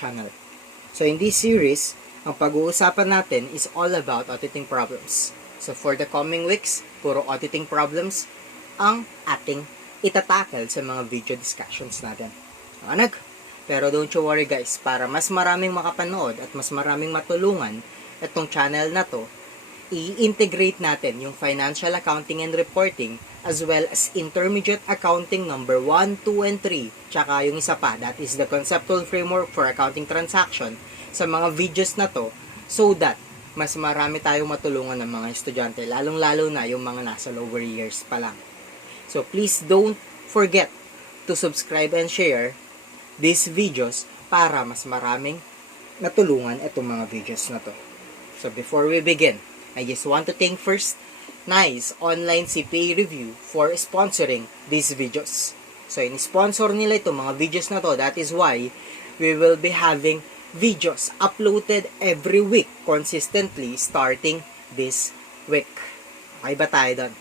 channel. So in this series, ang pag-uusapan natin is all about auditing problems. So for the coming weeks, puro auditing problems ang ating itatakal sa mga video discussions natin. Anak? Pero don't you worry guys, para mas maraming makapanood at mas maraming matulungan itong channel na to, i-integrate natin yung financial accounting and reporting as well as intermediate accounting number 1, 2, and 3 tsaka yung isa pa, that is the conceptual framework for accounting transaction sa mga videos na to so that mas marami tayong matulungan ng mga estudyante, lalong-lalo na yung mga nasa lower years pa lang. So please don't forget to subscribe and share these videos para mas maraming natulungan itong mga videos na to. So before we begin, I just want to thank first Nice Online CPA Review for sponsoring these videos. So in-sponsor nila itong mga videos na to, that is why we will be having videos uploaded every week consistently starting this week. Okay ba tayo doon?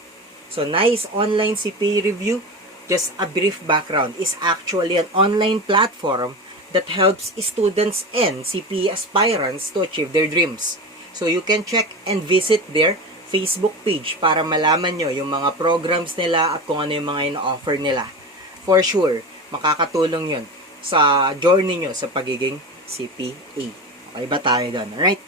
So Nice Online CPA Review, just a brief background, is actually an online platform that helps students and CPA aspirants to achieve their dreams. So you can check and visit their Facebook page para malaman nyo yung mga programs nila at kung ano yung mga ino-offer nila. For sure, makakatulong yun sa journey nyo sa pagiging CPA. Okay ba tayo doon? Alright?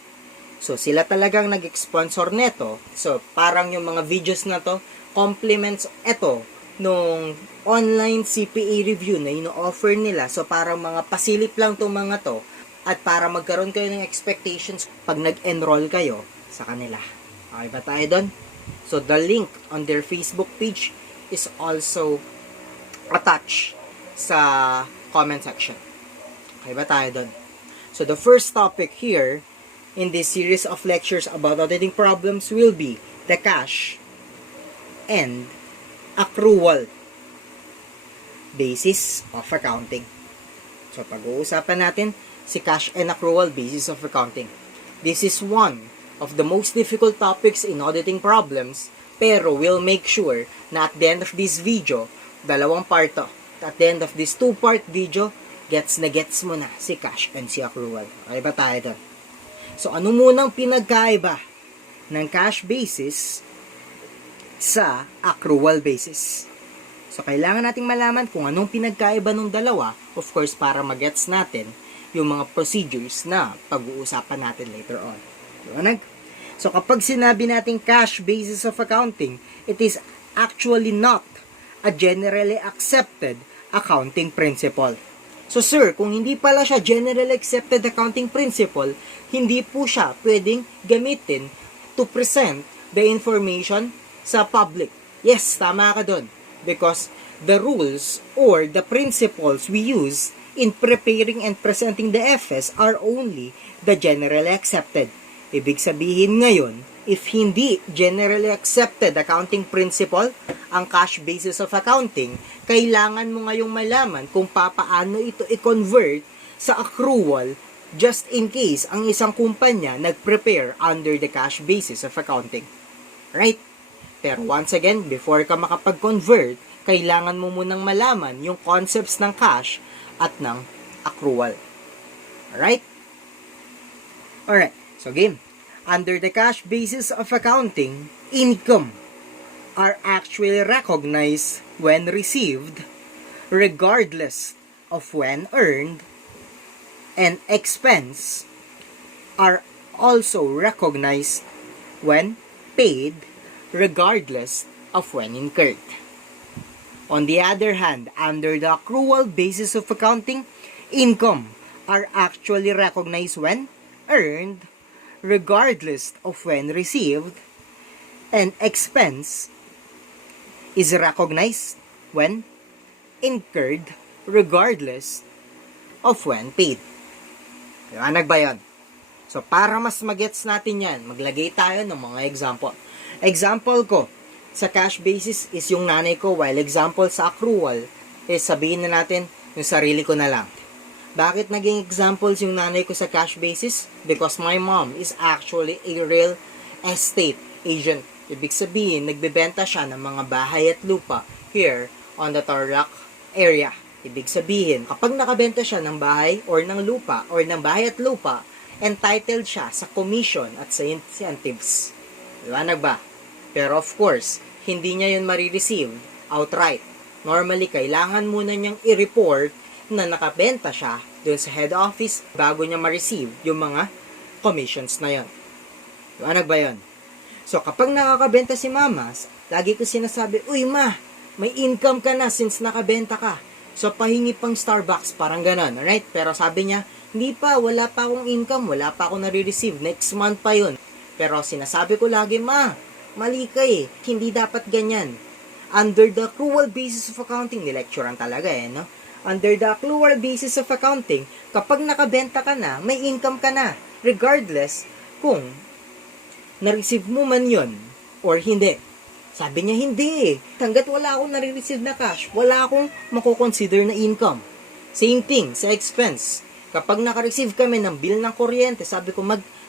So sila talagang nag-sponsor neto. So parang yung mga videos na to, complements eto nung online CPA review na ino-offer nila. So parang mga pasilip lang itong mga to at para magkaroon kayo ng expectations pag nag-enroll kayo sa kanila. Okay ba tayo doon? So the link on their Facebook page is also attached sa comment section. Okay ba tayo doon? So the first topic here in this series of lectures about auditing problems will be the cash and accrual basis of accounting. So pag-uusapan natin si cash and accrual basis of accounting. This is one of the most difficult topics in auditing problems, pero we'll make sure na at the end of this video, dalawang part to. At the end of this two-part video, gets mo na si cash and si accrual. Okay ba tayo doon? So ano munang pinagkaiba ng cash basis sa accrual basis? So kailangan nating malaman kung anong pinagkaiba ng dalawa, of course para magets natin yung mga procedures na pag-uusapan natin later on. So kapag sinabi natin cash basis of accounting, it is actually not a generally accepted accounting principle. So sir, kung hindi pala siya generally accepted accounting principle, hindi po siya pwedeng gamitin to present the information sa public. Yes, tama ka doon. Because the rules or the principles we use in preparing and presenting the FS are only the generally accepted. Ibig sabihin ngayon, if hindi generally accepted accounting principle ang cash basis of accounting, kailangan mo ngayong malaman kung papaano ito i-convert sa accrual just in case ang isang kumpanya nag-prepare under the cash basis of accounting. Right? Pero once again, before ka makapag-convert, kailangan mo munang malaman yung concepts ng cash at ng accrual. Alright? Alright. So game. Under the cash basis of accounting, income are actually recognized when received regardless of when earned, and expense are also recognized when paid regardless of when incurred. On the other hand, under the accrual basis of accounting, income are actually recognized when earned, regardless of when received, and expense is recognized when incurred, regardless of when paid. Liwanag ba yan? So, para mas magets natin yan, maglagay tayo ng mga example. Example ko, sa cash basis is yung nanay ko, while example sa accrual is sabihin na natin yung sarili ko na lang. Bakit naging examples yung nanay ko sa cash basis? Because my mom is actually a real estate agent. Ibig sabihin, nagbebenta siya ng mga bahay at lupa here on the Tarlac area. Ibig sabihin, kapag nakabenta siya ng bahay or ng lupa or ng bahay at lupa, entitled siya sa commission at sa incentives. Liwanag ba? Pero of course, hindi niya yun marireceive outright. Normally, kailangan muna niyang i-report na nakabenta siya dun sa head office bago niya ma-receive yung mga commissions na yun. Liwanag ba yun? So, kapag nakakabenta si mama, lagi ko sinasabi, uy ma, may income ka na since nakabenta ka. So, pahingi pang Starbucks, parang ganon, alright? Pero sabi niya, hindi pa, wala pa akong income, wala pa akong nare-receive, next month pa yun. Pero sinasabi ko lagi, ma, mali ka eh, hindi dapat ganyan. Under the accrual basis of accounting, nilecturean talaga no? Under the accrual basis of accounting, kapag nakabenta ka na, may income ka na, regardless kung na-receive mo man yun or hindi. Sabi niya, hindi. Hanggat wala akong nare-receive na cash, wala akong makukonsider na income. Same thing sa expense. Kapag naka-receive kami ng bill ng kuryente, sabi ko,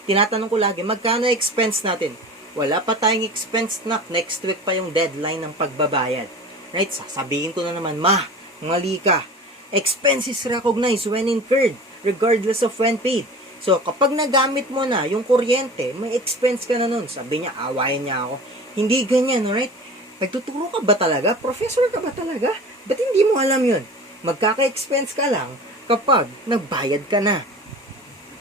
tinatanong ko lagi, magkano expense natin? Wala pa tayong expense na, next week pa yung deadline ng pagbabayad. Right? Sasabihin ko na naman, ma, mali ka. Expense is recognized when incurred, regardless of when paid. So, kapag nagamit mo na yung kuryente, may expense ka na nun. Sabi niya, awayin niya ako. Hindi ganyan, alright? Nagtuturo ka ba talaga? Professor ka ba talaga? Ba't hindi mo alam yun? Magkaka-expense ka lang kapag nagbayad ka na.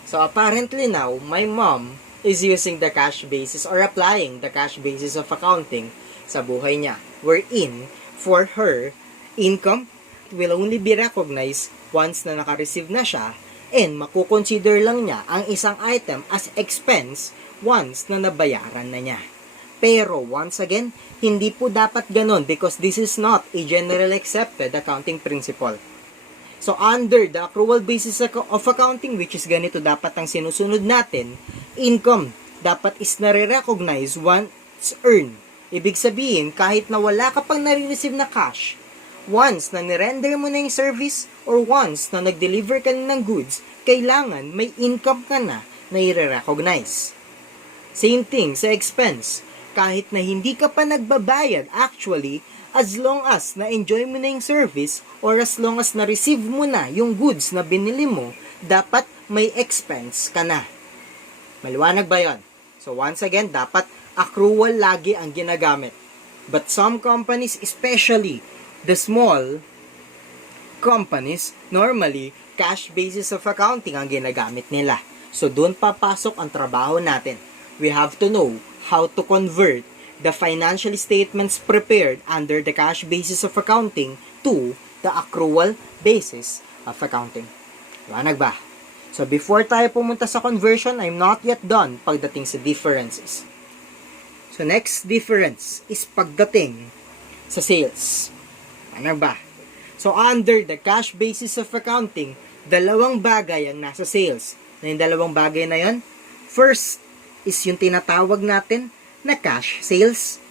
So, apparently now, my mom is using the cash basis or applying the cash basis of accounting sa buhay niya. Wherein, for her, income will only be recognized once na naka-receive na siya and makukonsider lang niya ang isang item as expense once na nabayaran na niya. Pero, once again, hindi po dapat ganon because this is not a general accepted accounting principle. So, under the accrual basis of accounting, which is ganito dapat ang sinusunod natin, income dapat is nare-recognize once earned. Ibig sabihin, kahit na wala ka pang nare-receive na cash, once na nirender mo na yung service or once na nag-deliver ka na ng goods, kailangan may income ka na i-recognize. Same thing sa expense. Kahit na hindi ka pa nagbabayad, actually, as long as na-enjoy mo na yung service or as long as na-receive mo na yung goods na binili mo, dapat may expense ka na. Maliwanag ba yun? So once again, dapat accrual lagi ang ginagamit. But some companies, especially the small companies, normally, cash basis of accounting ang ginagamit nila. So doon papasok ang trabaho natin. We have to know how to convert the financial statements prepared under the cash basis of accounting to the accrual basis of accounting. Liwanag ba? So before tayo pumunta sa conversion, I'm not yet done pagdating sa differences. So next difference is pagdating sa sales. Liwanag ba? So under the cash basis of accounting, dalawang bagay ang nasa sales. Na yung dalawang bagay na yon, first is yung tinatawag natin na cash sales.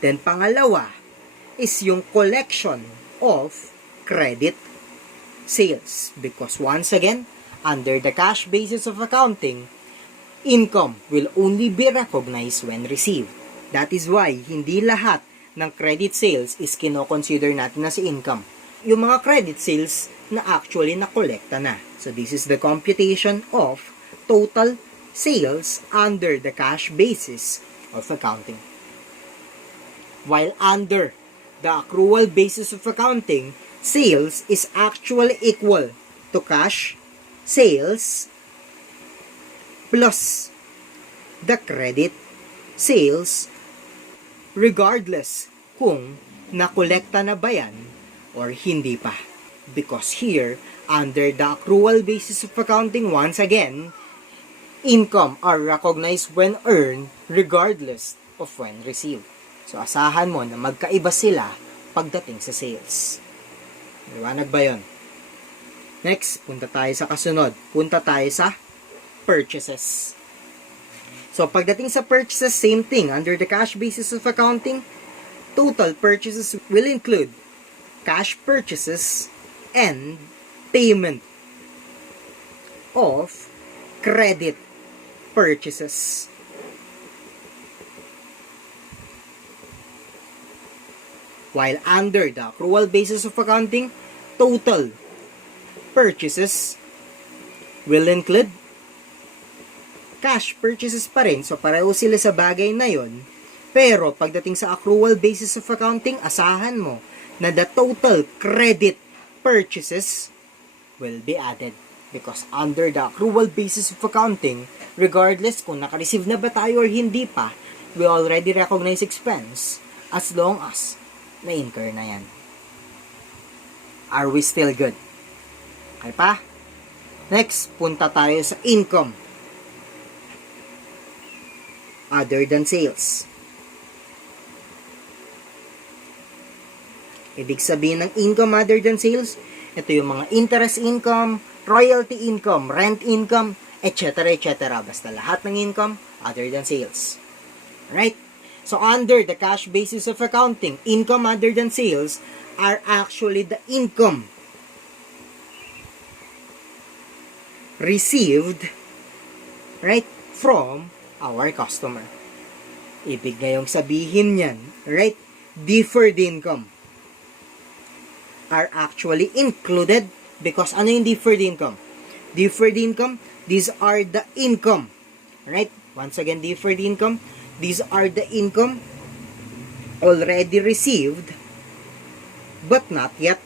Then pangalawa is yung collection of credit sales. Because once again, under the cash basis of accounting, income will only be recognized when received. That is why hindi lahat ng credit sales is kino-consider natin as income. Yung mga credit sales na actually na-collecta na. So this is the computation of total sales under the cash basis of accounting. While under the accrual basis of accounting, sales is actually equal to cash sales plus the credit sales regardless kung nakolekta na ba yan or hindi pa. Because here, under the accrual basis of accounting, once again, income are recognized when earned regardless of when received. So, asahan mo na magkaiba sila pagdating sa sales. Liwanag ba yun? Next, punta tayo sa kasunod. Punta tayo sa purchases. So, pagdating sa purchases, same thing. Under the cash basis of accounting, total purchases will include cash purchases and payment of credit purchases. While under the accrual basis of accounting, total purchases will include cash purchases pa rin. So, pareho sila sa bagay na yon. Pero, pagdating sa accrual basis of accounting, asahan mo na the total credit purchases will be added. Because under the accrual basis of accounting, regardless kung naka-receive na ba tayo or hindi pa, we already recognize expense as long as na-incur na yan. Are we still good? Okay pa? Next, punta tayo sa income other than sales. Ibig sabihin ng income other than sales, ito yung mga interest income, royalty income, rent income, etc. etc. Basta lahat ng income other than sales. Right? So under the cash basis of accounting, income other than sales are actually the income received, right, from our customer. Ibig ngayong sabihin yan, right, deferred income are actually included because ano yung deferred income? Deferred income, these are the income, right? Once again, deferred income, these are the income already received but not yet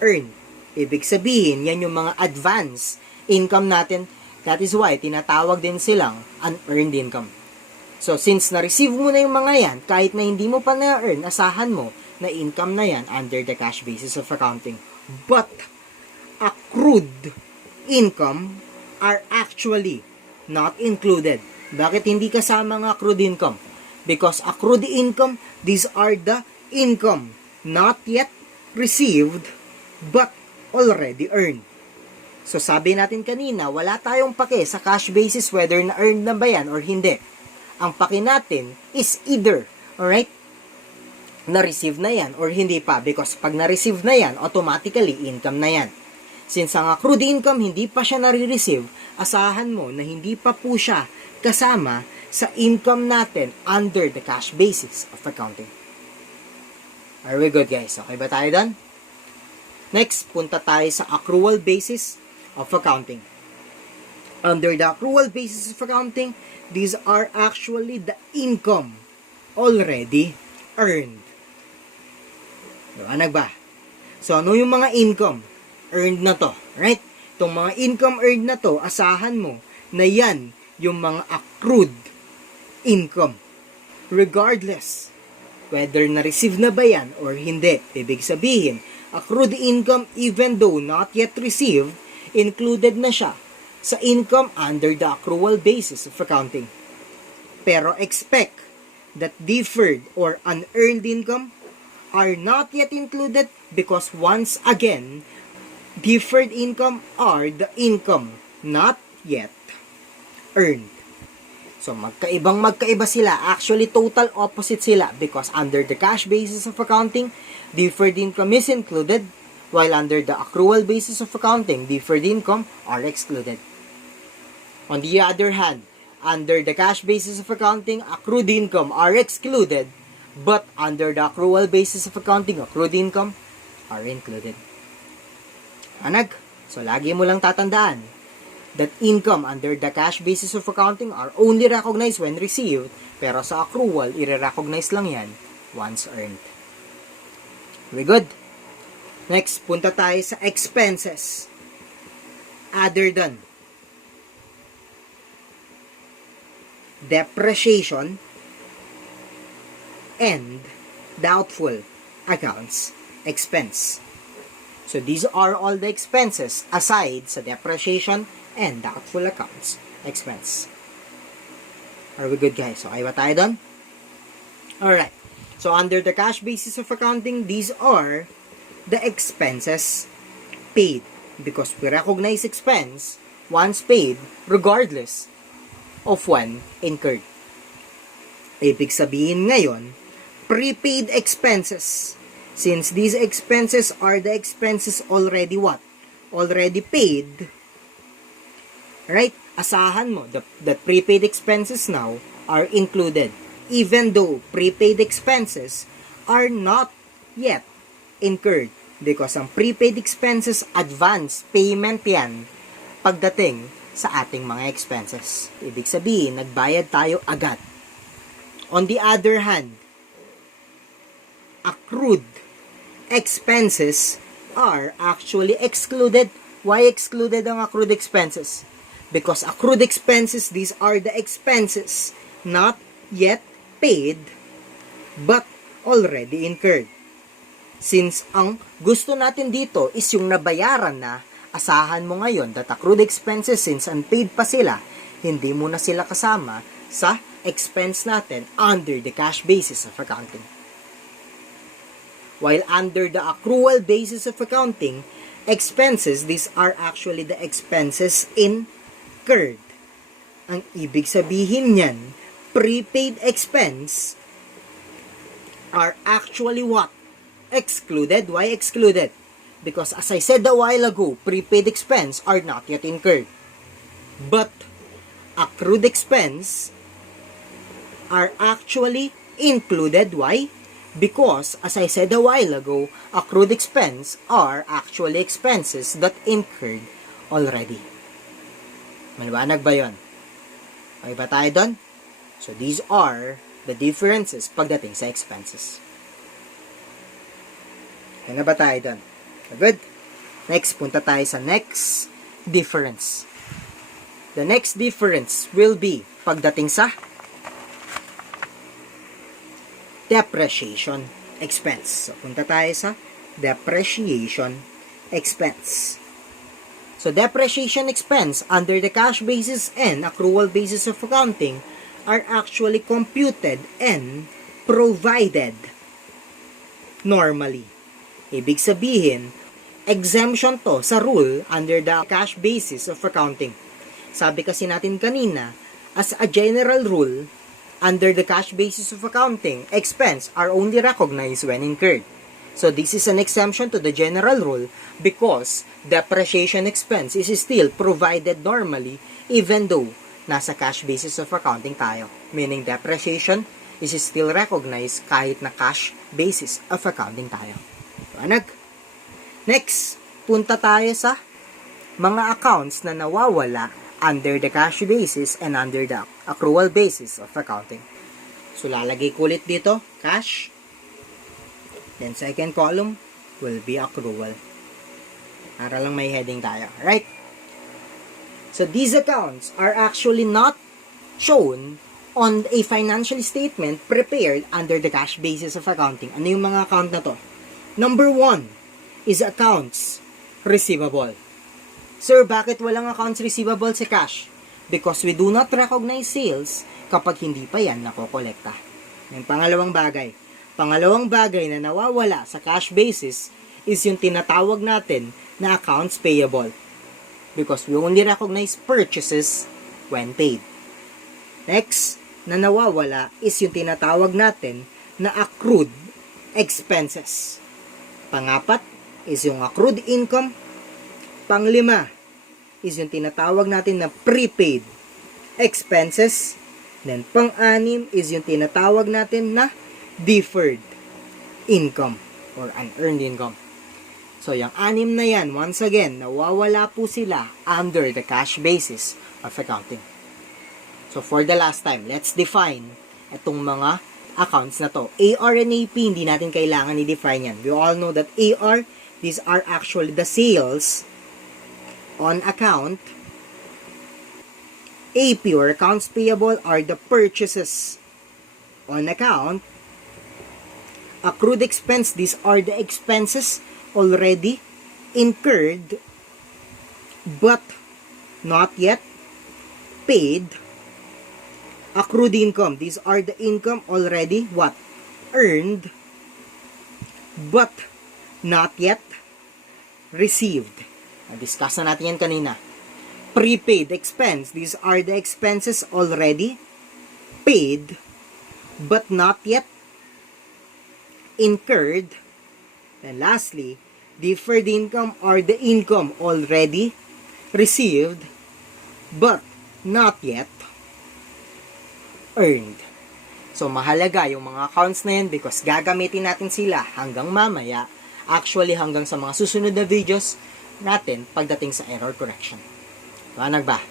earned. Ibig sabihin, yan yung mga advance income natin. That is why tinatawag din silang unearned income. So, since na-receive mo na yung mga yan, kahit na hindi mo pa na-earn, asahan mo na income na yan under the cash basis of accounting. But, accrued income are actually not included. Bakit hindi kasama ang accrued income? Because accrued income, these are the income not yet received but already earned. So, sabi natin kanina, wala tayong pake sa cash basis whether na-earned na ba yan or hindi. Ang pake natin is either, alright, na-receive na yan or hindi pa. Because pag na-receive na yan, automatically income na yan. Since ang accrued income, hindi pa siya nare-receive, asahan mo na hindi pa po siya kasama sa income natin under the cash basis of accounting. Are we good, guys? Okay ba tayo done? Next, punta tayo sa accrual basis of accounting. Under the accrual basis of accounting, these are actually the income already earned. Diba, ba? So, ano yung mga income earned na to? Right? Itong mga income earned na to, asahan mo na yan yung mga accrued income. Regardless, whether na-receive na ba yan or hindi. Ibig sabihin, accrued income even though not yet received, included na siya sa income under the accrual basis of accounting. Pero expect that deferred or unearned income are not yet included because once again, deferred income are the income not yet earned. So, magkaiba sila. Actually, total opposite sila because under the cash basis of accounting, deferred income is included, while under the accrual basis of accounting, deferred income are excluded. On the other hand, under the cash basis of accounting, accrued income are excluded, but under the accrual basis of accounting, accrued income are included. Anag? So, lagi mo lang tatandaan that income under the cash basis of accounting are only recognized when received, pero sa accrual, i-recognize lang yan once earned. We good? Next, punta tayo sa expenses other than depreciation and doubtful accounts expense. So, these are all the expenses aside sa depreciation and doubtful accounts expense. Are we good, guys? Okay ba tayo doon? Alright. So, under the cash basis of accounting, these are the expenses paid. Because we recognize expense once paid regardless of when incurred. Ibig sabihin ngayon, prepaid expenses. Since these expenses are the expenses already what? Already paid. Right? Asahan mo that prepaid expenses now are included. Even though prepaid expenses are not yet incurred. Because ang prepaid expenses, advance payment yan pagdating sa ating mga expenses. Ibig sabihin, nagbayad tayo agad. On the other hand, accrued expenses are actually excluded. Why excluded ang accrued expenses? Because accrued expenses, these are the expenses not yet paid but already incurred. Since ang gusto natin dito is yung nabayaran na, asahan mo ngayon that accrued expenses, since unpaid pa sila, hindi mo na sila kasama sa expense natin under the cash basis of accounting. While under the accrual basis of accounting, expenses, these are actually the expenses incurred. Ang ibig sabihin niyan, prepaid expense are actually what? Excluded. Why excluded? Because as I said a while ago, prepaid expense are not yet incurred. But accrued expense are actually included. Why? Because as I said a while ago, accrued expense are actually expenses that incurred already. Maliwanag ba yun? Okay ba tayo doon? So these are the differences pagdating sa expenses. Okay na ba tayo doon? Good? Next, punta tayo sa next difference. The next difference will be pagdating sa depreciation expense. So, punta tayo sa depreciation expense. So, depreciation expense under the cash basis and accrual basis of accounting are actually computed and provided normally. Ibig sabihin, exemption to sa rule under the cash basis of accounting. Sabi kasi natin kanina, as a general rule, under the cash basis of accounting, expense are only recognized when incurred. So this is an exemption to the general rule because depreciation expense is still provided normally even though nasa cash basis of accounting tayo. Meaning depreciation is still recognized kahit na cash basis of accounting tayo. Next, punta tayo sa mga accounts na nawawala under the cash basis and under the accrual basis of accounting. So, lalagay ko ulit dito, cash. Then, second column will be accrual. Para lang may heading tayo. Right? So, these accounts are actually not shown on a financial statement prepared under the cash basis of accounting. Ano yung mga account na to? Number 1 is accounts receivable. Sir, bakit walang accounts receivable sa cash? Because we do not recognize sales kapag hindi pa yan nakokolekta. Yung pangalawang bagay. Pangalawang bagay na nawawala sa cash basis is yung tinatawag natin na accounts payable. Because we only recognize purchases when paid. Next, na nawawala is yung tinatawag natin na accrued expenses. Pangapat is yung accrued income. Panglima is yung tinatawag natin na prepaid expenses. Then pang-anim is yung tinatawag natin na deferred income or unearned income. So yung anim na yan, once again, nawawala po sila under the cash basis of accounting. So for the last time, let's define itong mga accounts na to. AR and AP, hindi natin kailangan i-define yan. We all know that AR, these are actually the sales on account. AP or accounts payable are the purchases on account. Accrued expense, these are the expenses already incurred but not yet paid. Accrued income, these are the income already what? Earned but not yet received. Discuss na natin yan kanina. Prepaid expense, these are the expenses already paid but not yet incurred. And lastly, deferred income are the income already received but not yet earned. So, mahalaga yung mga accounts na yan because gagamitin natin sila hanggang mamaya actually hanggang sa mga susunod na videos natin pagdating sa error correction. Liwanag ba?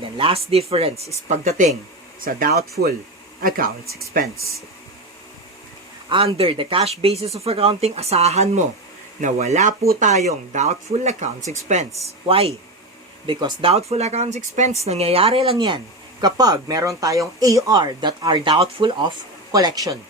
Then last difference is pagdating sa doubtful accounts expense. Under the cash basis of accounting, asahan mo na wala po tayong doubtful accounts expense. Why? Because doubtful accounts expense, nangyayari lang yan kapag meron tayong AR that are doubtful of collection.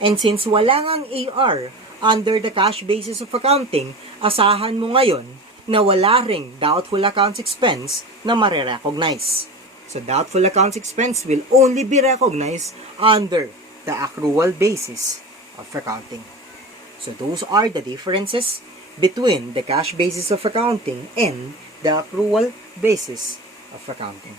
And since wala ngang AR under the cash basis of accounting, asahan mo ngayon na wala ring doubtful accounts expense na marirecognize. So doubtful accounts expense will only be recognized under the accrual basis of accounting. So those are the differences between the cash basis of accounting and the accrual basis of accounting.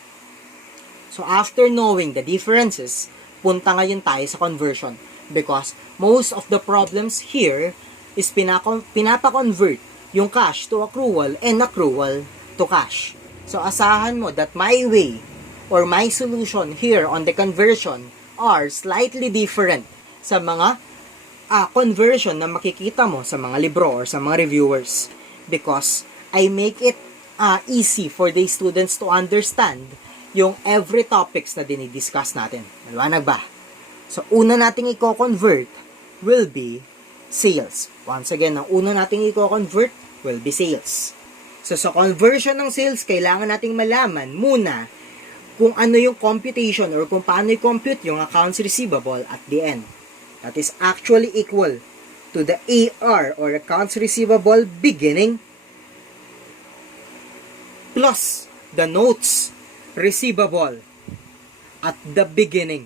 So after knowing the differences, punta ngayon tayo sa conversion because most of the problems here is pinapa-convert yung cash to accrual and accrual to cash. So asahan mo that my way or my solution here on the conversion are slightly different sa mga conversion na makikita mo sa mga libro or sa mga reviewers because I make it easy for the students to understand yung every topics na dinidiscuss natin. Maliwanag ba? So, una nating i-convert will be sales. Once again, ang una nating i-convert will be sales. So, sa conversion ng sales, kailangan nating malaman muna kung ano yung computation or kung paano i-compute yung accounts receivable at the end. That is actually equal to the AR or accounts receivable beginning plus the notes receivable at the beginning.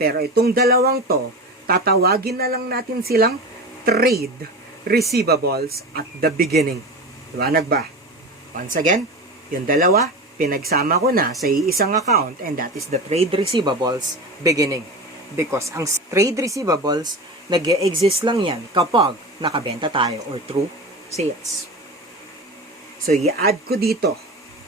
Pero itong dalawang to, tatawagin na lang natin silang trade receivables at the beginning. Liwanag ba? Once again, yung dalawa, pinagsama ko na sa iisang account and that is the trade receivables beginning. Because ang trade receivables, nag-e-exist lang yan kapag nakabenta tayo or through sales. So, i-add ko dito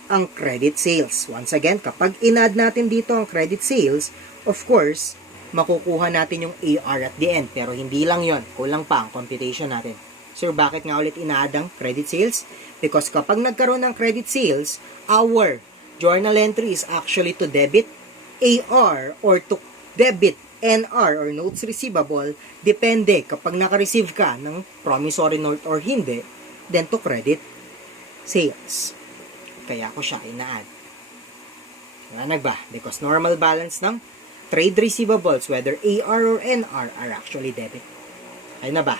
ang credit sales. Once again, kapag in-add natin dito ang credit sales, of course, makukuha natin yung AR at the end. Pero hindi lang yon, kulang pa ang computation natin. So, bakit nga ulit in-add ang credit sales? Because kapag nagkaroon ng credit sales, our journal entry is actually to debit AR or to debit NR or notes receivable, depende kapag naka-receive ka ng promissory note or hindi, then to credit sales. Kaya ko siya ina-add. Liwanag ba? Because normal balance ng trade receivables, whether AR or NR, are actually debit. Ay na ba?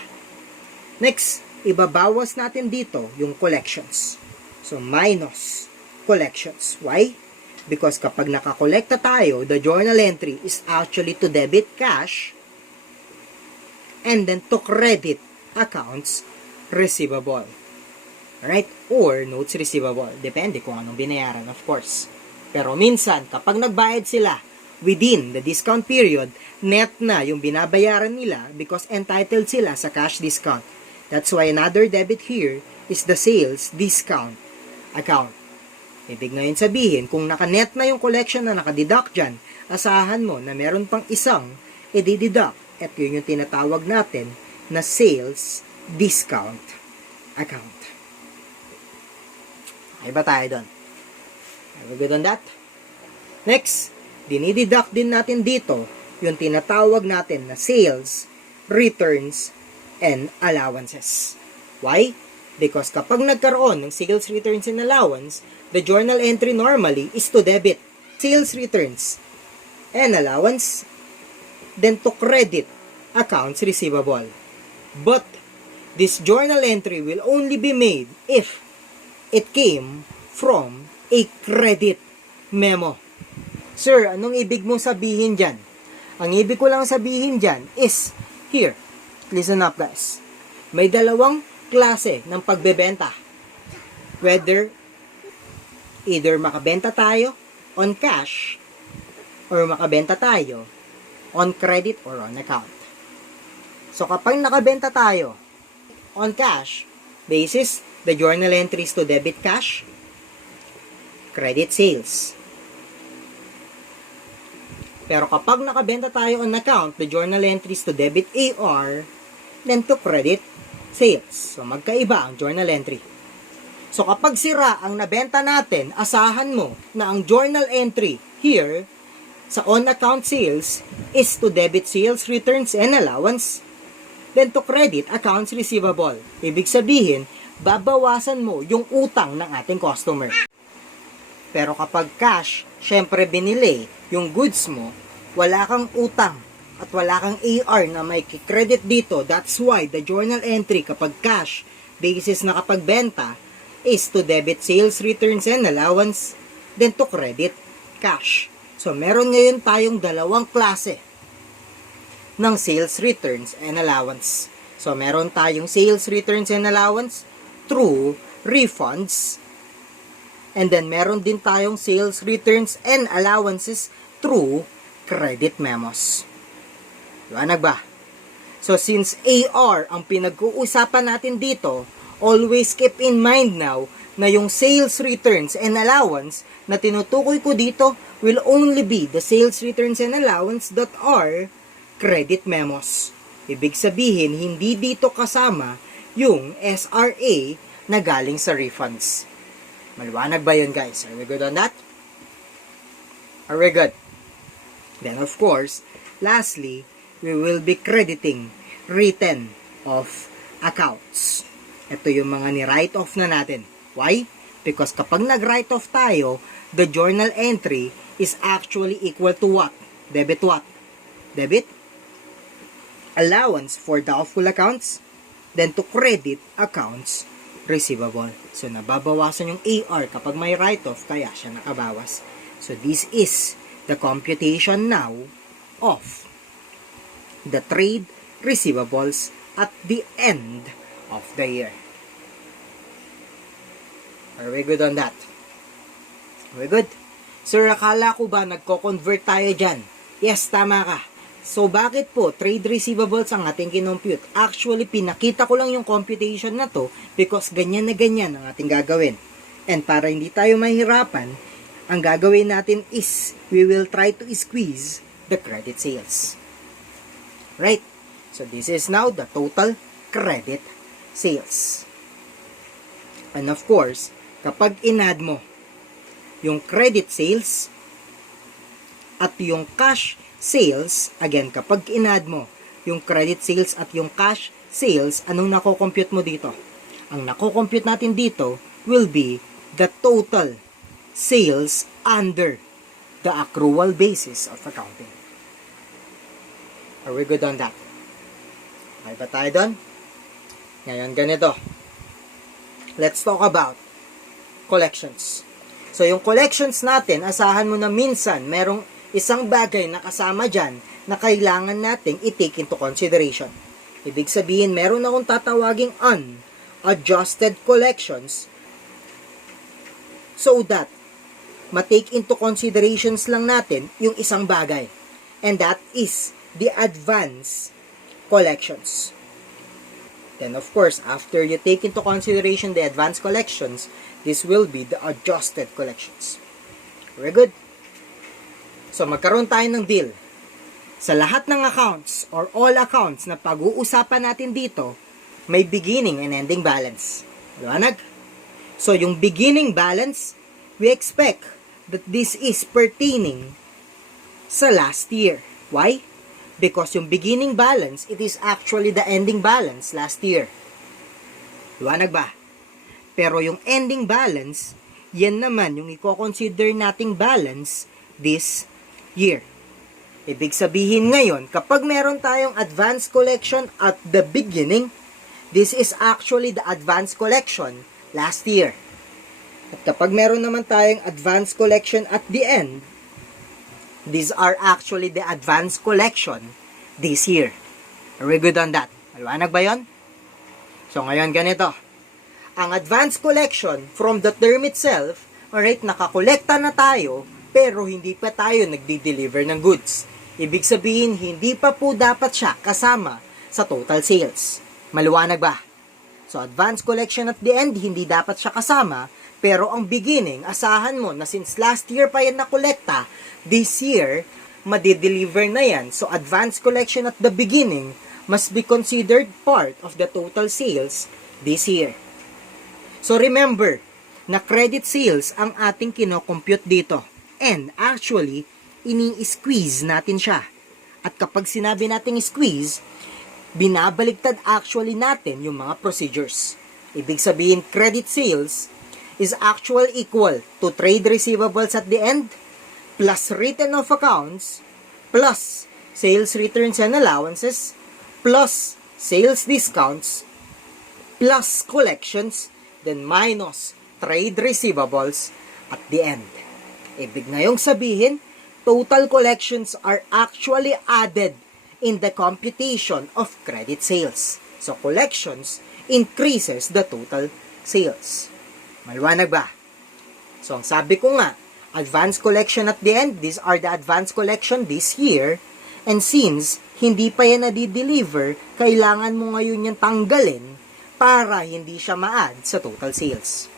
Next, ibabawas natin dito yung collections. So, minus collections. Why? Because kapag nakakolekta tayo, the journal entry is actually to debit cash and then to credit accounts receivable. Right? Or notes receivable. Depende kung anong binayaran, of course. Pero minsan, kapag nagbayad sila within the discount period, net na yung binabayaran nila because entitled sila sa cash discount. That's why another debit here is the sales discount account. Ibig ngayon sabihin, kung naka-net na yung collection na naka-deduct dyan, asahan mo na meron pang isang i-deduct. At yun yung tinatawag natin na sales discount account. Okay ba tayo doon? Are we good on that? Next, dinideduct din natin dito yung tinatawag natin na sales, returns, and allowances. Why? Because kapag nagkaroon ng sales returns and allowance, the journal entry normally is to debit sales returns and allowance, then to credit accounts receivable. But this journal entry will only be made if it came from a credit memo. Sir, anong ibig mong sabihin dyan? Ang ibig ko lang sabihin dyan is, here, listen up guys. May dalawang klase ng pagbebenta. Whether either makabenta tayo on cash or makabenta tayo on credit or on account. So kapag nakabenta tayo on cash basis, the journal entries to debit cash, credit sales. Pero kapag nakabenta tayo on account, the journal entries to debit AR, then to credit sales. So, magkaiba ang journal entry. So, kapag sira ang nabenta natin, asahan mo na ang journal entry here sa on-account sales is to debit sales returns and allowance, then to credit accounts receivable. Ibig sabihin, babawasan mo yung utang ng ating customer. Pero kapag cash, syempre binili yung goods mo, wala kang utang at wala kang AR na may credit dito. That's why the journal entry kapag cash basis na kapag benta is to debit sales returns and allowance, then to credit cash. So meron ngayon tayong dalawang klase ng sales returns and allowance. So meron tayong sales returns and allowance through refunds, and then meron din tayong sales returns and allowances through credit memos. Liwanag ba? So, since AR ang pinag-uusapan natin dito, always keep in mind now na yung sales returns and allowance na tinutukoy ko dito will only be the sales returns and allowance that are credit memos. Ibig sabihin, hindi dito kasama yung SRA na galing sa refunds. Maliwanag ba yun, guys? Are we good on that? Are we good? Then, of course, lastly, we will be crediting written off accounts. Ito yung mga ni-write off na natin. Why? Because kapag nag-write off tayo, the journal entry is actually equal to what? Debit what? Debit allowance for doubtful accounts, then to credit accounts receivable. So, nababawasan yung AR kapag may write-off, kaya siya nakabawas. So, this is the computation now of the trade receivables at the end of the year. Are we good on that? Are we good? Sir, akala ko ba nagko-convert tayo dyan? Yes, tama ka. So, bakit po trade receivables ang ating kinompute? Actually, pinakita ko lang yung computation na to because ganyan na ganyan ang ating gagawin. And para hindi tayo mahirapan, ang gagawin natin is we will try to squeeze the credit sales. Right? So, this is now the total credit sales. And of course, kapag in-add mo yung credit sales at yung cash sales, again, kapag in-add mo yung credit sales at yung cash sales, anong nako-compute mo dito? Ang nako-compute natin dito will be the total sales under the accrual basis of accounting. Are we good on that? Okay ba tayo doon? Ngayon, ganito. Let's talk about collections. So, yung collections natin, asahan mo na minsan, merong isang bagay na kasama dyan na kailangan nating i-take into consideration. Ibig sabihin, meron akong tatawaging unadjusted collections so that ma-take into considerations lang natin yung isang bagay. And that is the advance collections. Then, of course, after you take into consideration the advance collections, this will be the adjusted collections. Very good? So, magkaroon tayo ng deal. Sa lahat ng accounts or all accounts na pag-uusapan natin dito, may beginning and ending balance. Liwanag? So, yung beginning balance, we expect that this is pertaining sa last year. Why? Because yung beginning balance, it is actually the ending balance last year. Liwanag ba? Pero yung ending balance, yan naman yung i-consider nating balance this year. Ibig sabihin ngayon, kapag meron tayong advance collection at the beginning, this is actually the advance collection last year. At kapag meron naman tayong advance collection at the end, these are actually the advance collection this year. Are we good on that? Maliwanag ba yun? So ngayon ganito. Ang advance collection from the term itself, alright, nakakolekta na tayo, pero hindi pa tayo nagdi-deliver ng goods. Ibig sabihin, hindi pa po dapat siya kasama sa total sales. Maliwanag ba? So advance collection at the end, hindi dapat siya kasama, pero ang beginning, asahan mo na since last year pa yan nakolekta, this year, madideliver na yan. So, advance collection at the beginning must be considered part of the total sales this year. So remember, na credit sales ang ating kinocompute dito. And actually, ini-squeeze natin siya. At kapag sinabi nating squeeze, binabaligtad actually natin yung mga procedures. Ibig sabihin, credit sales is actual equal to trade receivables at the end, plus written off accounts, plus sales returns and allowances, plus sales discounts, plus collections, then minus trade receivables at the end. Ibig ngayong sabihin, total collections are actually added in the computation of credit sales. So collections increases the total sales. Maliwanag ba? So ang sabi ko nga, advance collection at the end, these are the advance collection this year, and since hindi pa yan na-deliver, kailangan mo ngayon yan tanggalin para hindi siya ma-add sa total sales.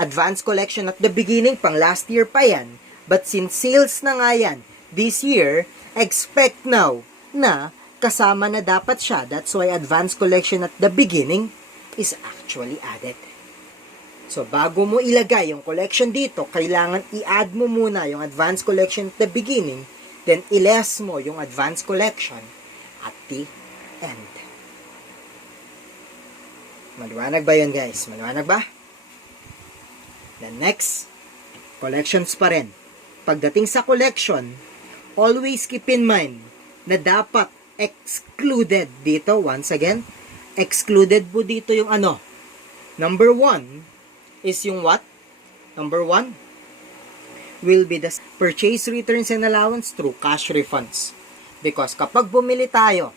Advance collection at the beginning, pang last year pa yan, but since sales na nga yan this year, expect now na kasama na dapat siya. That's why advance collection at the beginning is actually added. So, bago mo ilagay yung collection dito, kailangan i-add mo muna yung advance collection at the beginning, then i-less mo yung advance collection at the end. Maliwanag ba yun, guys? Maliwanag ba? Then next, collections pa rin. Pagdating sa collection, always keep in mind na dapat excluded dito, once again, excluded po dito yung ano. Number 1 is yung what? Number 1 will be the purchase returns and allowance through cash refunds. Because kapag bumili tayo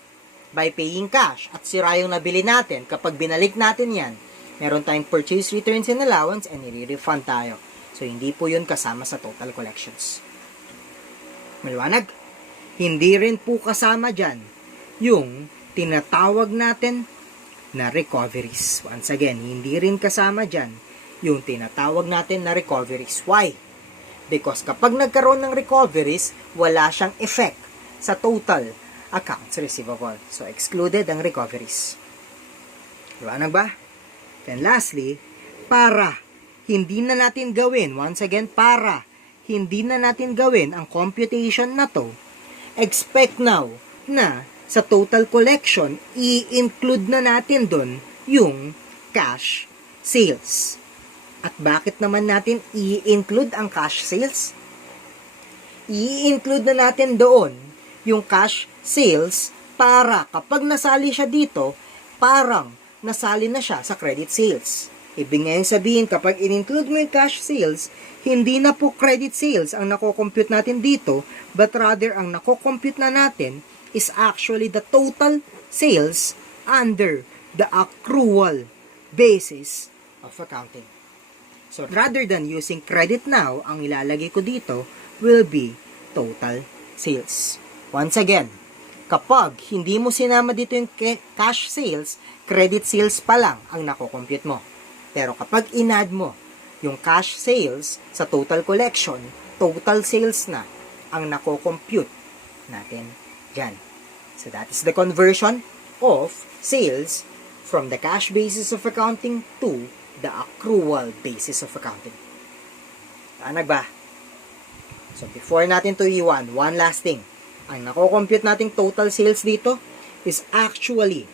by paying cash at sira yung nabili natin, kapag binalik natin yan, meron tayong purchase returns and allowance and i-refund tayo. So, hindi po yun kasama sa total collections. Maliwanag? Hindi rin po kasama dyan yung tinatawag natin na recoveries. Once again, hindi rin kasama dyan yung tinatawag natin na recoveries. Why? Because kapag nagkaroon ng recoveries, wala siyang effect sa total accounts receivable. So, excluded ang recoveries. Maliwanag ba? Then lastly, para hindi na natin gawin, once again, para hindi na natin gawin ang computation na to, expect now na sa total collection, i-include na natin doon yung cash sales. At bakit naman natin i-include ang cash sales? I-include na natin doon yung cash sales para kapag nasali siya dito, parang nasali na siya sa credit sales. Ibig ngayong sabihin, kapag in-include mo yung cash sales, hindi na po credit sales ang nako-compute natin dito, but rather ang nako-compute na natin is actually the total sales under the accrual basis of accounting. So, rather than using credit now, ang ilalagay ko dito will be total sales. Once again, kapag hindi mo sinama dito yung cash sales, credit sales pa lang ang nako-compute mo. Pero kapag in-add mo yung cash sales sa total collection, total sales na ang nako-compute natin dyan. So that is the conversion of sales from the cash basis of accounting to the accrual basis of accounting. Anag ba? So before natin to iwan, one last thing. Ang nako-compute nating total sales dito is actually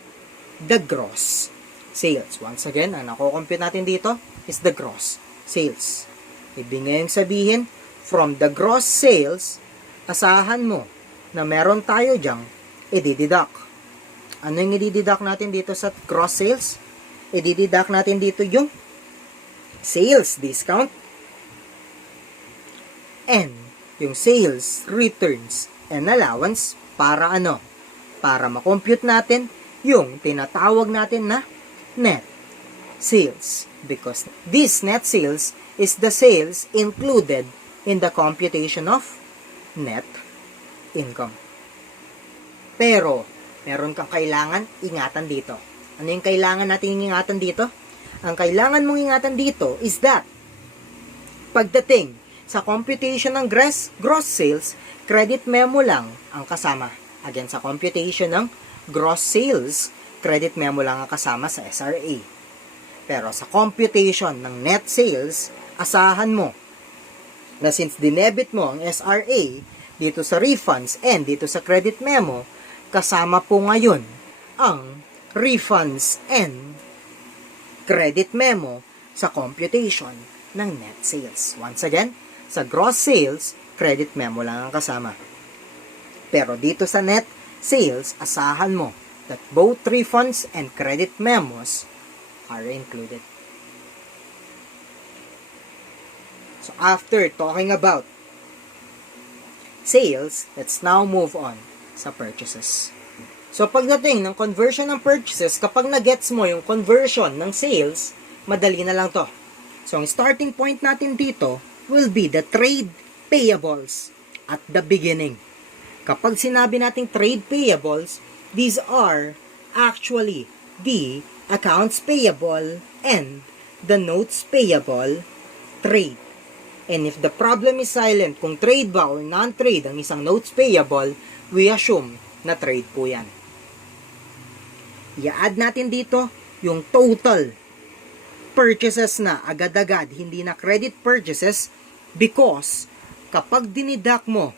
the gross sales. Once again, ang nako-compute natin dito is the gross sales. Ibig ngayong sabihin, from the gross sales, asahan mo na meron tayo dyang i-deduct. Ano yung i-deduct natin dito sa gross sales? I-deduct natin dito yung sales discount and yung sales returns and allowance para ano? Para makompute natin yung tinatawag natin na net sales. Because this net sales is the sales included in the computation of net income. Pero, meron kang kailangan ingatan dito. Ano yung kailangan natin ingatan dito? Ang kailangan mong ingatan dito is that pagdating sa computation ng gross sales, credit memo lang ang kasama. Again, sa computation ng gross sales, credit memo lang ang kasama sa SRA. Pero sa computation ng net sales, asahan mo na since dinebit mo ang SRA dito sa refunds and dito sa credit memo, kasama po ngayon ang refunds and credit memo sa computation ng net sales. Once again, sa gross sales, credit memo lang ang kasama. Pero dito sa net sales, asahan mo that both refunds and credit memos are included. So after talking about sales, let's now move on sa purchases. So pagdating ng conversion ng purchases, kapag na-gets mo yung conversion ng sales, madali na lang to. So ang starting point natin dito will be the trade payables at the beginning. Kapag sinabi nating trade payables, these are actually the accounts payable and the notes payable trade. And if the problem is silent, kung trade ba or non-trade ang isang notes payable, we assume na trade po yan. I-add natin dito yung total purchases na agad-agad, hindi na credit purchases, because kapag dinidak mo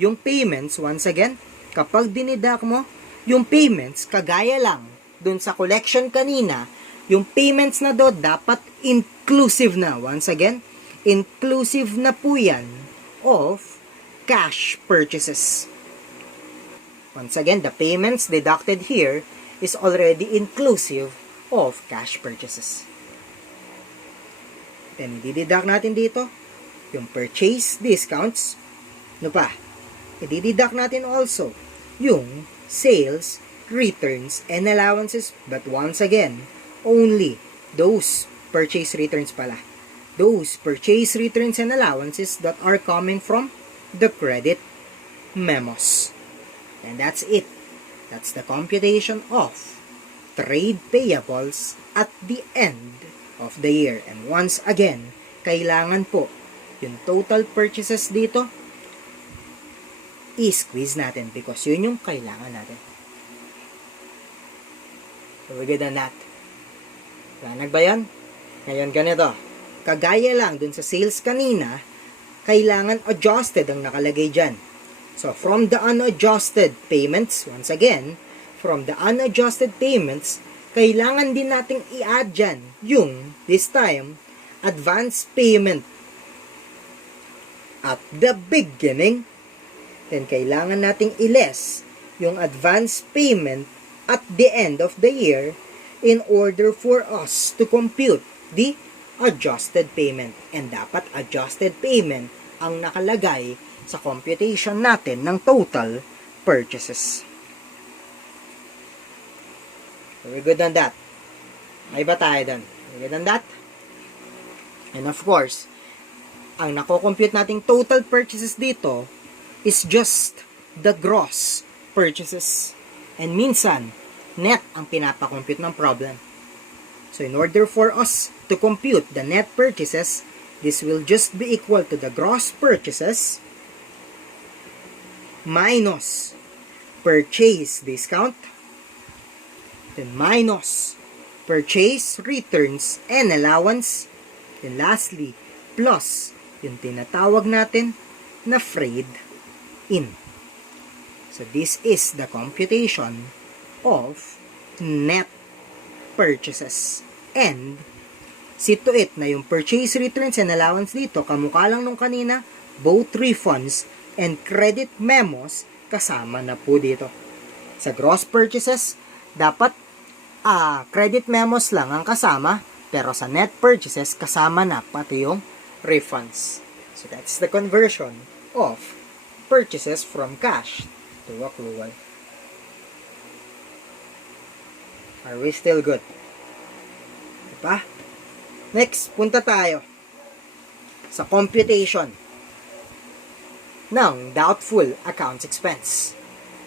yung payments, once again, kapag dinidak mo yung payments, kagaya lang dun sa collection kanina, yung payments na do dapat inclusive na. Once again, inclusive na po yan of cash purchases. Once again, the payments deducted here is already inclusive of cash purchases. Then, i-deduct natin dito yung purchase discounts. Ano pa? I-deduct natin also yung sales, returns, and allowances. But once again, only those purchase returns pala. Those purchase returns and allowances that are coming from the credit memos. And that's it. That's the computation of trade payables at the end of the year. And once again, kailangan po yung total purchases dito i-squeeze natin because yun yung kailangan natin. So we good on that. Planag ba yan? Ngayon ganito. Kagaya lang dun sa sales kanina, kailangan adjusted ang nakalagay dyan. So, from the unadjusted payments, once again, from the unadjusted payments, kailangan din nating i-add dyan yung, this time, advance payment at the beginning. Then, kailangan nating i-less yung advance payment at the end of the year in order for us to compute the adjusted payment. And dapat adjusted payment ang nakalagay sa computation natin ng total purchases. So, we're good on that. May ba tayo dun? We're good on that? And of course, ang nako-compute nating total purchases dito is just the gross purchases. And minsan, net ang pinapakompute ng problem. So, in order for us to compute the net purchases, this will just be equal to the gross purchases minus purchase discount, then minus purchase returns and allowance, then lastly, plus yung tinatawag natin na freight in. So, this is the computation of net purchases. And, see to it na yung purchase returns and allowance dito, kamukha lang nung kanina, both refunds and credit memos kasama na po dito. Sa gross purchases, dapat credit memos lang ang kasama, pero sa net purchases, kasama na pati yung refunds. So that's the conversion of purchases from cash to accrual. Are we still good? Diba? Next, punta tayo sa computation ng doubtful accounts expense.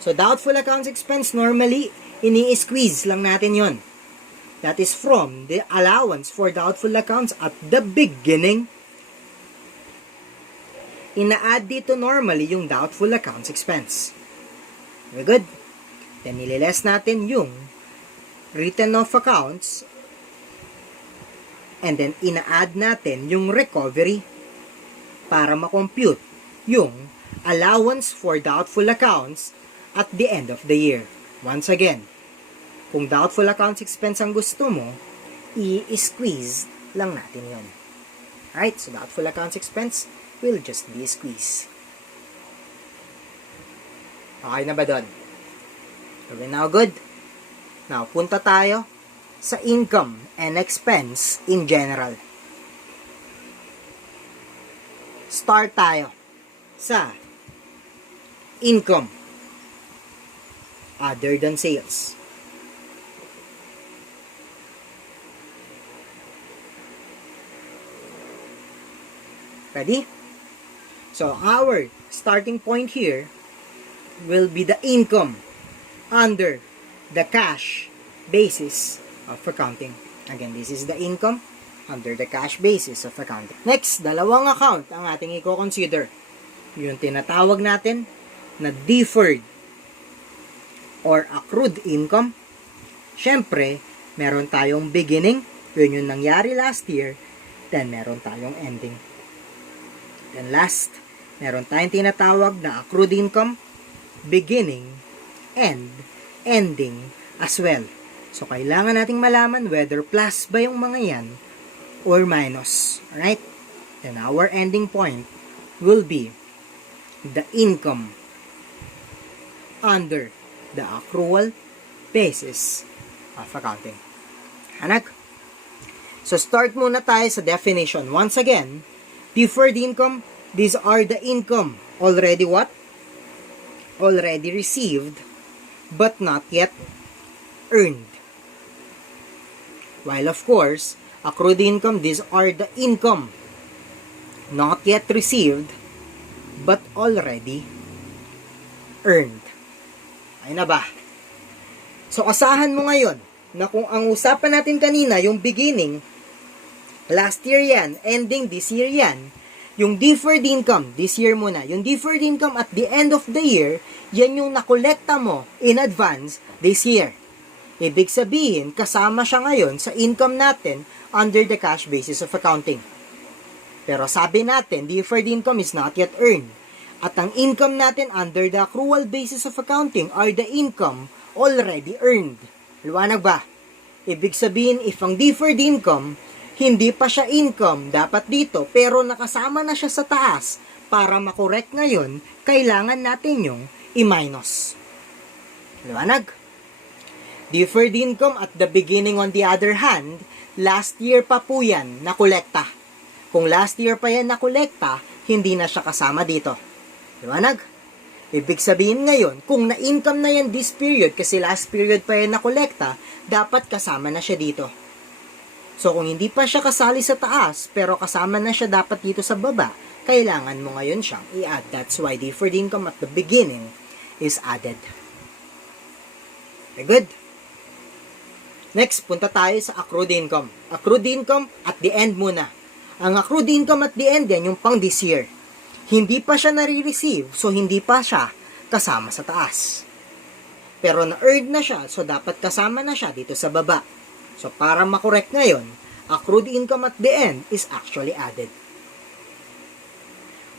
So, doubtful accounts expense, normally, ini-squeeze lang natin yon. That is from the allowance for doubtful accounts at the beginning. Ina-add dito normally yung doubtful accounts expense. Very good. Then, nililess natin yung written off accounts and then, ina-add natin yung recovery para makompute yung allowance for doubtful accounts at the end of the year. Once again, kung doubtful accounts expense ang gusto mo, i-squeeze lang natin yun. Alright, so doubtful accounts expense will just be squeeze. Okay na ba doon? Are we now good? Now, punta tayo sa income and expense in general. Start tayo sa income other than sales. Ready? So, our starting point here will be the income under the cash basis of accounting. Again, this is the income under the cash basis of accounting. Next, dalawang account ang ating i-consider. Yung tinatawag natin na deferred or accrued income. Siyempre, meron tayong beginning, yun yung nangyari last year, then meron tayong ending. Then last, meron tayong tinatawag na accrued income, beginning, and ending as well. So, kailangan nating malaman whether plus ba yung mga yan or minus. Alright? Then, our ending point will be the income under the accrual basis of accounting. Anak? So, start muna tayo sa definition. Once again, deferred income, these are the income already what? Already received, but not yet earned. While of course, accrued income, these are the income not yet received, but already earned. Ay na ba? So, asahan mo ngayon na kung ang usapan natin kanina, yung beginning, last year yan, ending this year yan, yung deferred income, this year muna, yung deferred income at the end of the year, yan yung nakolekta mo in advance this year. Ibig sabihin, kasama siya ngayon sa income natin under the cash basis of accounting. Pero sabi natin, deferred income is not yet earned. At ang income natin under the accrual basis of accounting are the income already earned. Liwanag ba? Ibig sabihin, if ang deferred income, hindi pa siya income dapat dito, pero nakasama na siya sa taas, para makorek ngayon, kailangan natin yung i-minus. Liwanag? Deferred income at the beginning on the other hand, last year pa po yan nakolekta. Kung last year pa yan nakolekta, hindi na siya kasama dito. Liwanag? Ibig sabihin ngayon, kung na-income na yan this period, kasi last period pa yan nakolekta, dapat kasama na siya dito. So kung hindi pa siya kasali sa taas, pero kasama na siya dapat dito sa baba, kailangan mo ngayon siyang i-add. That's why deferred income at the beginning is added. Okay, good? Next, punta tayo sa accrued income. Accrued income at the end muna. Ang accrued income at the end, yan yung pang this year. Hindi pa siya nare-receive, so hindi pa siya kasama sa taas. Pero na-earned na siya, so dapat kasama na siya dito sa baba. So para makorek ngayon, accrued income at the end is actually added.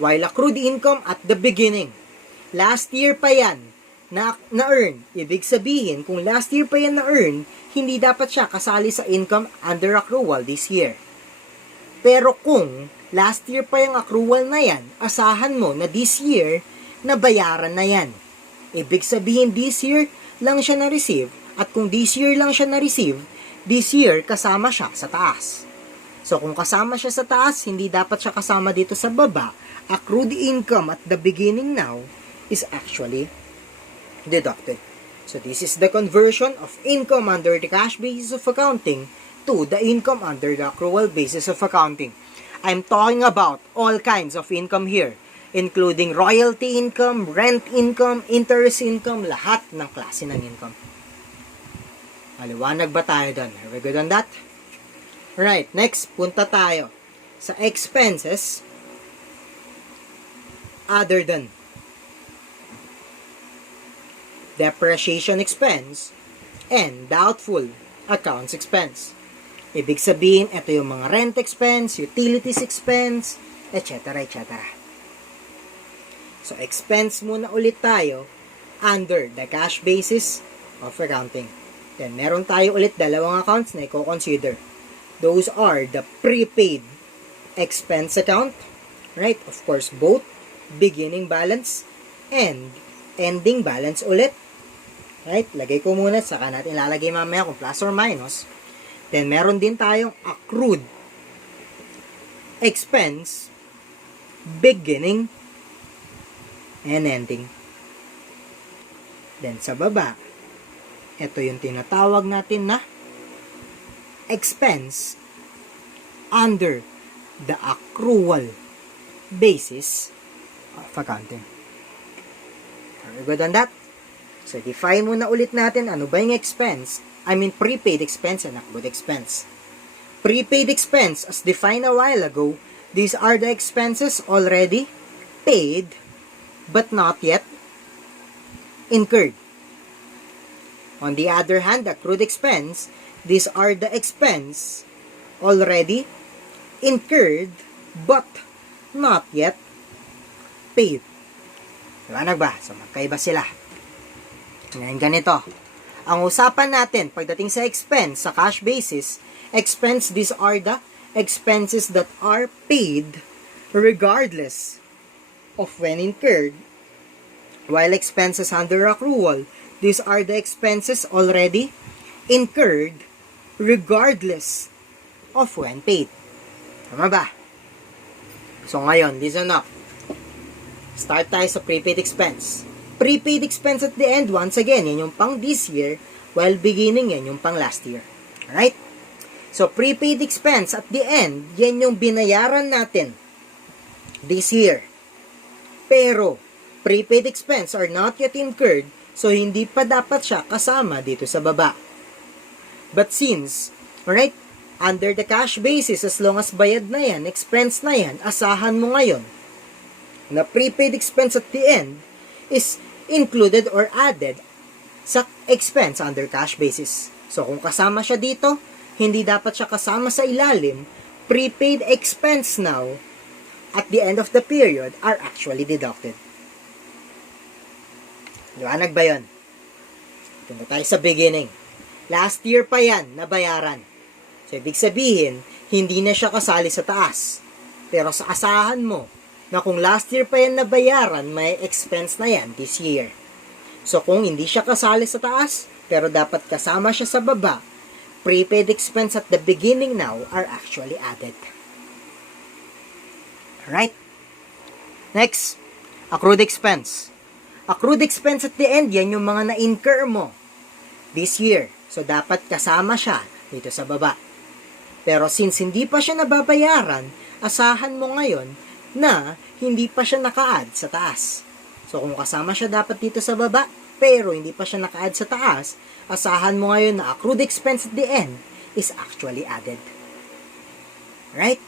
While accrued income at the beginning, last year pa yan na-earn. Ibig sabihin, kung last year pa yan na-earn, hindi dapat siya kasali sa income under accrual this year. Pero kung last year pa yung accrual na yan, asahan mo na this year, nabayaran na yan. Ibig sabihin, this year lang siya na-receive, at kung this year lang siya na-receive, this year kasama siya sa taas. So kung kasama siya sa taas, hindi dapat siya kasama dito sa baba. Accrued income at the beginning now is actually deducted. So this is the conversion of income under the cash basis of accounting to the income under the accrual basis of accounting. I'm talking about all kinds of income here, including royalty income, rent income, interest income, lahat ng klase ng income. Maliwanag ba tayo doon? Are we good on that? Alright, next, punta tayo sa expenses other than. depreciation expense, and doubtful accounts expense. Ibig sabihin, ito yung mga rent expense, utilities expense, etc. etc. So, expense muna ulit tayo under the cash basis of accounting. Then, meron tayo ulit dalawang accounts na i-consider. Those are the prepaid expense account, right? Of course, both beginning balance and ending balance ulit. Right? Lagay ko muna, saka natin ilalagay mamaya kung plus or minus. Then, meron din tayong accrued expense, beginning, and ending. Then, sa baba, ito yung tinatawag natin na expense under the accrual basis of accounting. Are we good on that? So, define muna ulit natin ano ba yung expense. Prepaid expense and accrued expense. Prepaid expense, as defined a while ago, these are the expenses already paid but not yet incurred. On the other hand, accrued expense, these are the expense already incurred but not yet paid. Liwanag ba? So, magkaiba sila. Ngayon ganito. Ang usapan natin pagdating sa expense, sa cash basis, expense, these are the expenses that are paid regardless of when incurred. While expenses under accrual, these are the expenses already incurred regardless of when paid. Tama ba? So ngayon, listen up. Start tayo sa prepaid expense. Prepaid expense at the end, once again, yan yung pang this year, while beginning, yan yung pang last year. Alright? So, prepaid expense at the end, yan yung binayaran natin this year. Pero, prepaid expense are not yet incurred, so hindi pa dapat siya kasama dito sa baba. But since, alright, under the cash basis, as long as bayad na yan, expense na yan, asahan mo ngayon na prepaid expense at the end is included or added sa expense under cash basis. So, kung kasama siya dito, hindi dapat siya kasama sa ilalim. Prepaid expense now, at the end of the period, are actually deducted. Liwanag ba yun? Punta tayo sa beginning. Last year pa yan, nabayaran. So, ibig sabihin, hindi na siya kasali sa taas. Pero sa asahan mo, na kung last year pa yan nabayaran, may expense na yan this year. So, kung hindi siya kasali sa taas, pero dapat kasama siya sa baba, prepaid expense at the beginning now are actually added. Alright? Next, accrued expense. Accrued expense at the end, yan yung mga na-incur mo this year. So, dapat kasama siya dito sa baba. Pero since hindi pa siya nababayaran, asahan mo ngayon na hindi pa siya naka-add sa taas. So, kung kasama siya dapat dito sa baba, pero hindi pa siya naka-add sa taas, asahan mo ngayon na accrued expense at the end is actually added. Right?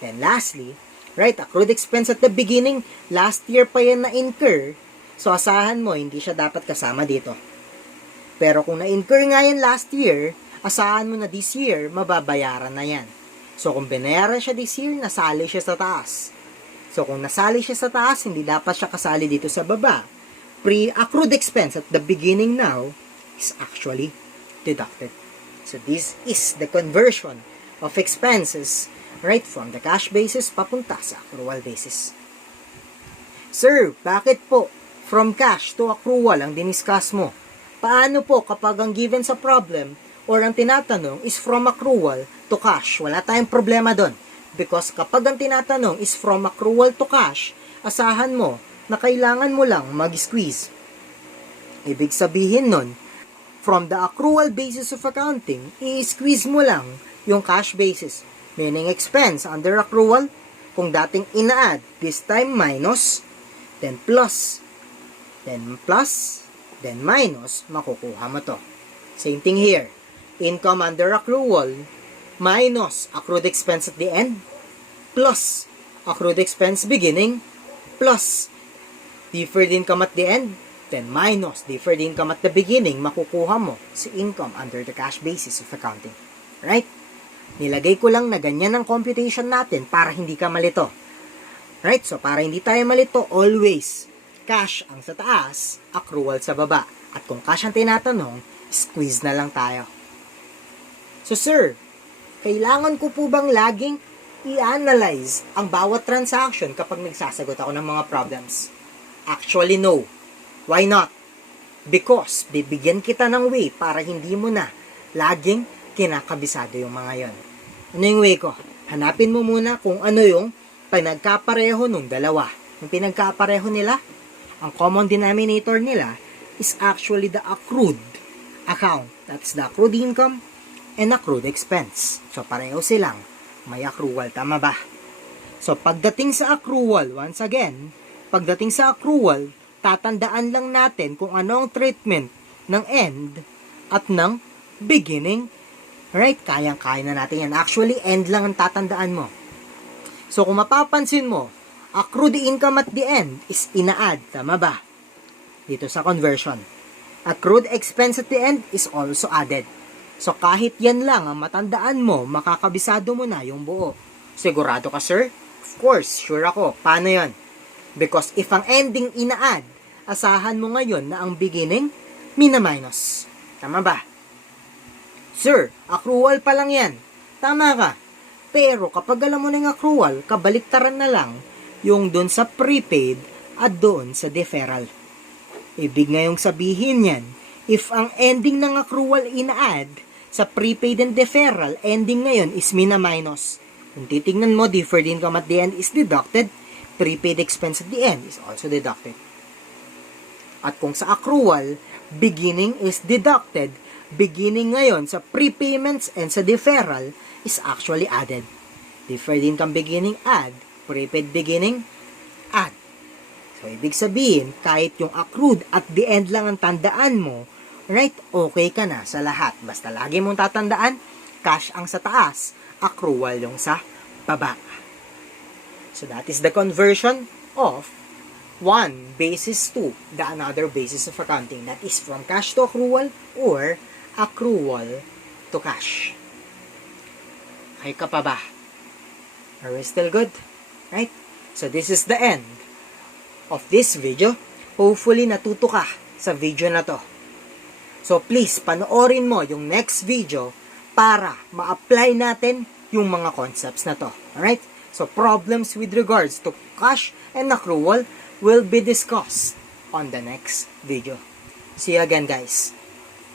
Then lastly, right, accrued expense at the beginning, last year pa yan na-incur, so asahan mo, hindi siya dapat kasama dito. Pero kung na-incur nga yan last year, asahan mo na this year, mababayaran na yan. So, kung binayaran siya this year, nasali siya sa taas. So, kung nasali siya sa taas, hindi dapat siya kasali dito sa baba. Pre-accrued expense at the beginning now is actually deducted. So, this is the conversion of expenses, right, from the cash basis papunta sa accrual basis. Sir, bakit po from cash to accrual ang diniscuss mo? Paano po kapag ang given sa problem or ang tinatanong is from accrual to cash? Wala tayong problema doon. Because kapag ang tinatanong is from accrual to cash, asahan mo na kailangan mo lang mag-squeeze. Ibig sabihin nun, from the accrual basis of accounting, i-squeeze mo lang yung cash basis. Meaning expense under accrual, kung dating ina-add, this time minus, then plus, then minus, makukuha mo to. Same thing here. Income under accrual minus accrued expense at the end plus accrued expense beginning plus deferred income at the end Then minus deferred income at the beginning, makukuha mo si income under the cash basis of accounting. Right? Nilagay ko lang na ganyan ang computation natin para hindi ka malito. Right? So, para hindi tayo malito, always, cash ang sa taas, accrual sa baba. At kung cash ang tinatanong, squeeze na lang tayo. So, sir, kailangan ko po bang laging i-analyze ang bawat transaction kapag nagsasagot ako ng mga problems? Actually, no. Why not? Because bibigyan kita ng way para hindi mo na laging kinakabisado yung mga yon. Ano yung way ko? Hanapin mo muna kung ano yung pinagkapareho nung dalawa. Yung pinagkapareho nila, ang common denominator nila is actually the accrued account. That's the accrued income and accrued expense. So, pareho silang may accrual. Tama ba? So, pagdating sa accrual, once again, pagdating sa accrual, tatandaan lang natin kung ano ang treatment ng end at ng beginning. Right? Kayang-kaya na natin yan. Actually, end lang ang tatandaan mo. So, kung mapapansin mo, accrued income at the end is ina-add. Tama ba? Dito sa conversion. Accrued expense at the end is also added. So, kahit yan lang ang matandaan mo, makakabisado mo na yung buo. Sigurado ka, sir? Of course, sure ako. Paano yan? Because if ang ending ina-add, asahan mo ngayon na ang beginning, mina-minus. Tama ba? Sir, accrual pa lang yan. Tama ka. Pero kapag alam mo na yung accrual, kabaliktaran na lang yung doon sa prepaid at doon sa deferral. Ibig ngayong sabihin yan, if ang ending ng accrual ina-add sa prepaid and deferral, ending ngayon is mina-minus. Kung titignan mo, deferred income at the end is deducted, prepaid expense at the end is also deducted. At kung sa accrual, beginning is deducted, beginning ngayon sa prepayments and sa deferral is actually added. Deferred income beginning, add. Prepaid beginning, add. So, ibig sabihin, kahit yung accrued at the end lang ang tandaan mo, right, okay ka na sa lahat. Basta lagi mong tatandaan, cash ang sa taas, accrual yung sa baba. So, that is the conversion of one basis to the another basis of accounting. That is from cash to accrual or accrual to cash. Okay ka pa ba? Are we still good? Right? So, this is the end of this video. Hopefully, natuto ka sa video na to. So, please, panoorin mo yung next video para ma-apply natin yung mga concepts na to. Alright? So, problems with regards to cash and accrual will be discussed on the next video. See you again, guys.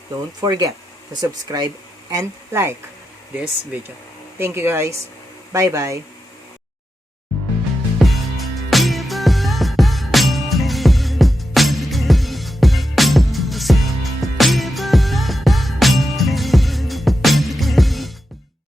Don't forget to subscribe and like this video. Thank you, guys. Bye-bye.